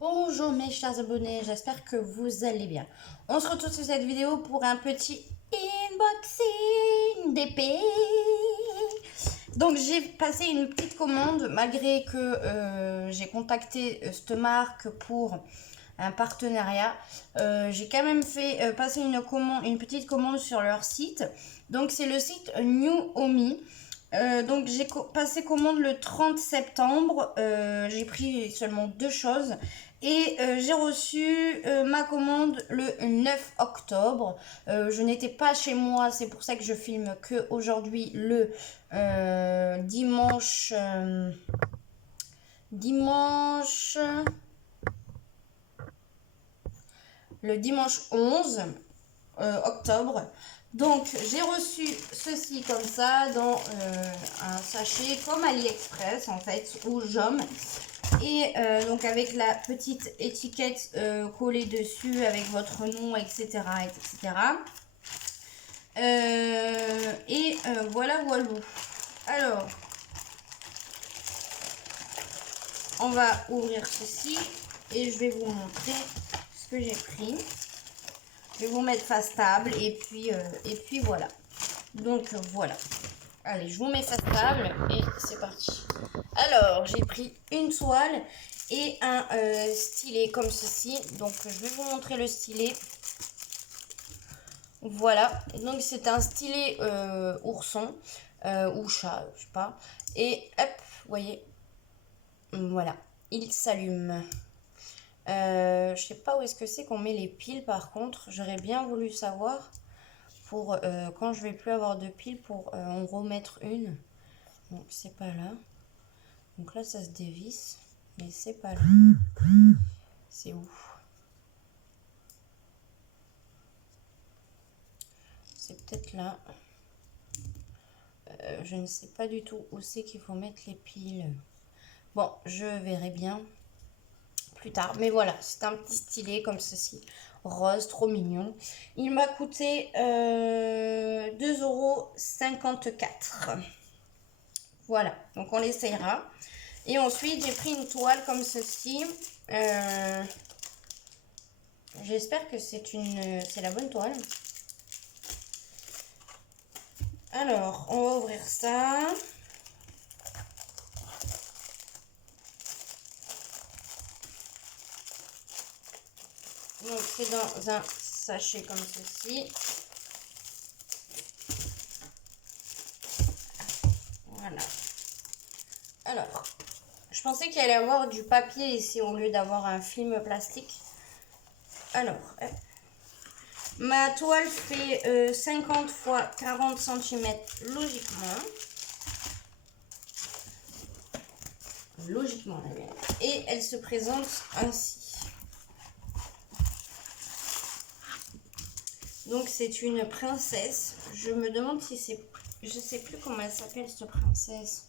Bonjour mes chers abonnés, j'espère que vous allez bien. On se retrouve sur cette vidéo pour un petit unboxing d'épée. Donc j'ai passé une petite commande malgré que j'ai contacté cette marque pour un partenariat. J'ai quand même fait passer une petite commande sur leur site. Donc c'est le site New Omi. Donc j'ai passé commande le 30 septembre, j'ai pris seulement 2 choses et j'ai reçu ma commande le 9 octobre. Je n'étais pas chez moi, c'est pour ça que je filme que aujourd'hui le dimanche 11 octobre. Donc j'ai reçu ceci comme ça dans un sachet comme AliExpress en fait ou Jom, et donc avec la petite étiquette collée dessus avec votre nom, etc., etc. Voilà. Alors on va ouvrir ceci et je vais vous montrer ce que j'ai pris. Je vais vous mettre face table et puis voilà. Donc voilà. Allez, je vous mets face table et c'est parti. Alors, j'ai pris une toile et un stylet comme ceci. Donc, je vais vous montrer le stylet. Voilà. Donc, c'est un stylet ourson ou chat, je sais pas. Et hop, vous voyez. Voilà, il s'allume. Je sais pas où est-ce que c'est qu'on met les piles par contre. J'aurais bien voulu savoir pour quand je vais plus avoir de piles pour en remettre une. Donc c'est pas là. Donc là ça se dévisse, mais c'est pas là. C'est où? C'est peut-être là. Je ne sais pas du tout où c'est qu'il faut mettre les piles. Bon, je verrai bien plus tard. Mais voilà, c'est un petit stylet comme ceci. Rose, trop mignon. Il m'a coûté 2,54 €. Voilà, donc on l'essayera. Et ensuite, j'ai pris une toile comme ceci. J'espère que c'est la bonne toile. Alors, on va ouvrir ça. Donc, c'est dans un sachet comme ceci. Voilà. Alors, je pensais qu'il allait y avoir du papier ici au lieu d'avoir un film plastique. Alors, ma toile fait 50 x 40 cm logiquement. Et elle se présente ainsi. Donc c'est une princesse. Je me demande si c'est... Je sais plus comment elle s'appelle cette princesse.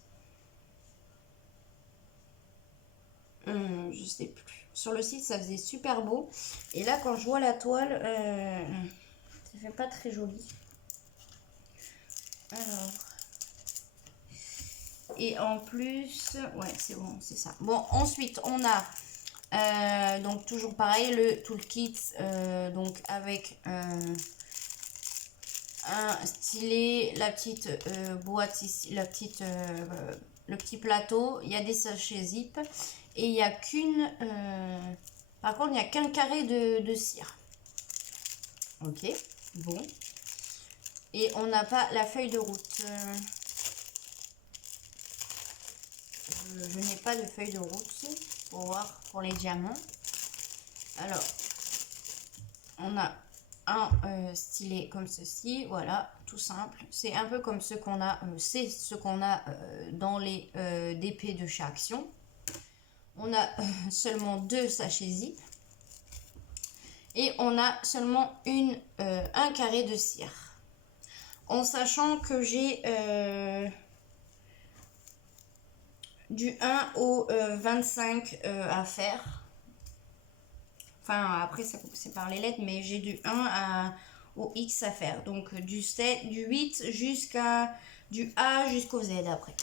Je sais plus. Sur le site ça faisait super beau. Et là quand je vois la toile, ça fait pas très joli. Alors... Et en plus... Ouais c'est bon, c'est ça. Bon ensuite on a... donc toujours pareil, le toolkit, donc avec un stylet, la petite boîte ici, le petit plateau, il y a des sachets zip et il n'y a qu'une, par contre il n'y a qu'un carré de cire. Ok, bon. Et on n'a pas la feuille de route. Je n'ai pas de feuille de route pour voir pour les diamants. Alors, on a un stylet comme ceci, voilà, tout simple. C'est un peu comme ce qu'on a, c'est ce qu'on a dans les DP de chez Action. On a seulement 2 sachets zip et on a seulement un carré de cire. En sachant que j'ai du 1 au 25 à faire. Enfin, après, c'est par les lettres, mais j'ai du 1 au X à faire. Donc, du 8 jusqu'à du A jusqu'au Z après.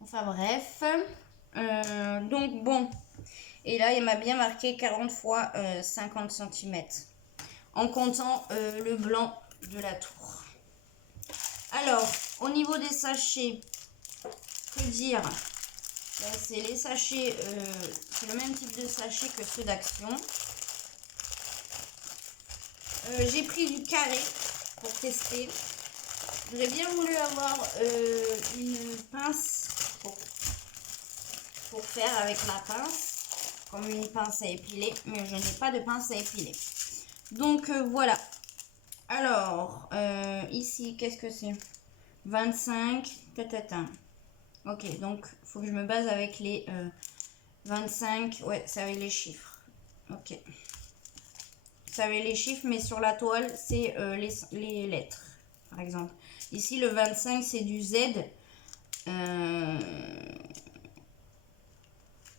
Enfin, bref. Donc, bon. Et là, il m'a bien marqué 40 fois 50 cm. En comptant le blanc de la tour. Alors, au niveau des sachets, que dire? C'est les sachets, c'est le même type de sachet que ceux d'Action. J'ai pris du carré pour tester. J'aurais bien voulu avoir une pince pour faire avec la pince, comme une pince à épiler, mais je n'ai pas de pince à épiler. Donc voilà. Alors, ici, qu'est-ce que c'est? 25, tatata. Ok, donc il faut que je me base avec les 25. Ouais, c'est avec les chiffres. Ok. C'est avec les chiffres, mais sur la toile, c'est les lettres, par exemple. Ici, le 25, c'est du Z.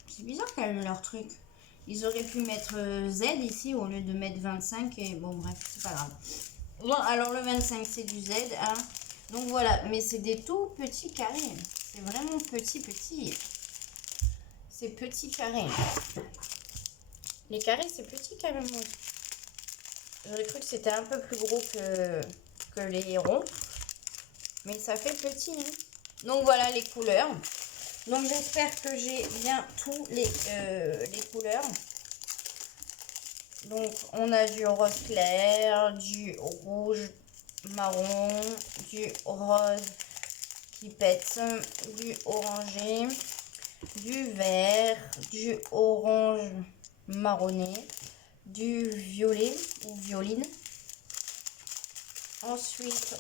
C'est bizarre quand même leur truc. Ils auraient pu mettre Z ici au lieu de mettre 25. Et bon, bref, c'est pas grave. Bon, alors le 25, c'est du Z. Hein. Donc voilà, mais c'est des tout petits carrés. C'est vraiment petit. C'est petit carré. Les carrés, c'est petit carrément. J'aurais cru que c'était un peu plus gros que les ronds. Mais ça fait petit. Hein. Donc voilà les couleurs. Donc j'espère que j'ai bien tous les couleurs. Donc on a du rose clair, du rouge marron, du rose qui pète, du orangé, du vert, du orange marronné, du violet ou violine. Ensuite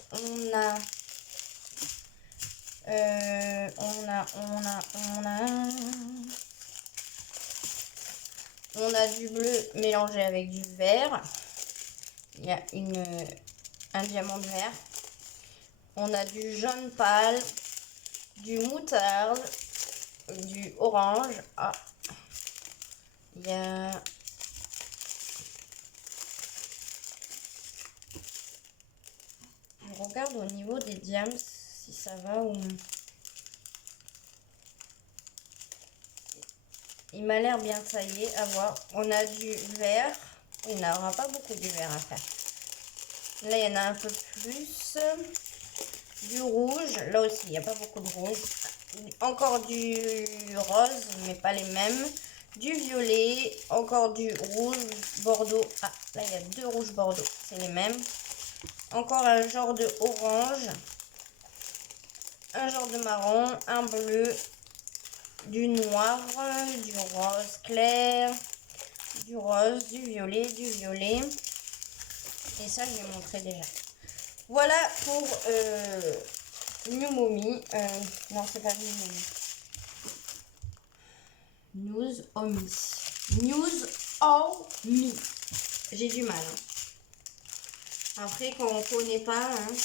on a du bleu mélangé avec du vert. Il y a un diamant de vert. On a du jaune pâle, du moutarde, du orange. Ah, il y a... Je regarde au niveau des diams si ça va ou... Il m'a l'air bien taillé, à voir. On a du vert. Il n'y aura pas beaucoup du vert à faire. Là, il y en a un peu plus. Du rouge. Là aussi, il n'y a pas beaucoup de rouge. Encore du rose, mais pas les mêmes. Du violet. Encore du rouge bordeaux. Ah, là, il y a 2 rouges bordeaux. C'est les mêmes. Encore un genre de orange. Un genre de marron. Un bleu. Du noir, du rose clair, du rose, du violet, et ça je l'ai montré déjà. Voilà pour New Mommy, non c'est pas New Mommy, News Omi, News Omi, j'ai du mal, hein. Après quand on connaît pas, hein.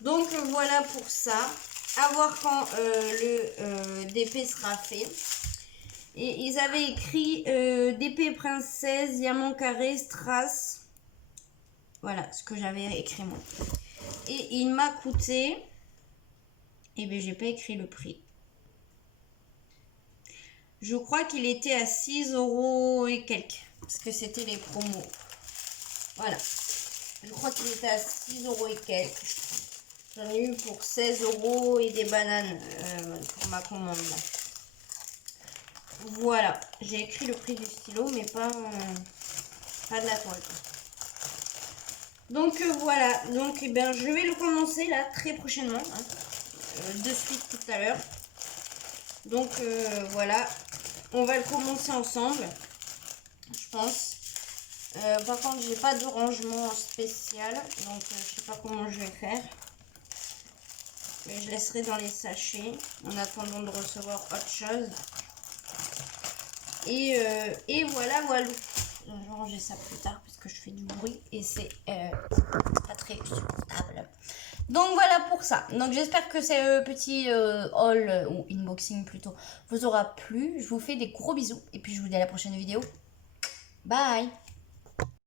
Donc voilà pour ça. À voir quand le DP sera fait. Et ils avaient écrit DP princesse, diamant carré, strass. Voilà ce que j'avais écrit moi. Et il m'a coûté... Eh bien, j'ai pas écrit le prix. Je crois qu'il était à 6 € et quelques. Parce que c'était les promos. Voilà. Je crois qu'il était à 6 € et quelques. J'en ai eu pour 16 € et des bananes pour ma commande. Voilà, j'ai écrit le prix du stylo, mais pas de la toile. Donc voilà, donc eh ben, je vais le commencer là très prochainement, hein, de suite tout à l'heure. Donc voilà, on va le commencer ensemble, je pense. Par contre, j'ai pas de rangement spécial, donc je sais pas comment je vais faire. Mais je laisserai dans les sachets en attendant de recevoir autre chose. Et voilà. Je vais ranger ça plus tard parce que je fais du bruit et c'est pas très supportable. Donc voilà pour ça. Donc j'espère que ce petit haul ou unboxing plutôt vous aura plu. Je vous fais des gros bisous et puis je vous dis à la prochaine vidéo. Bye.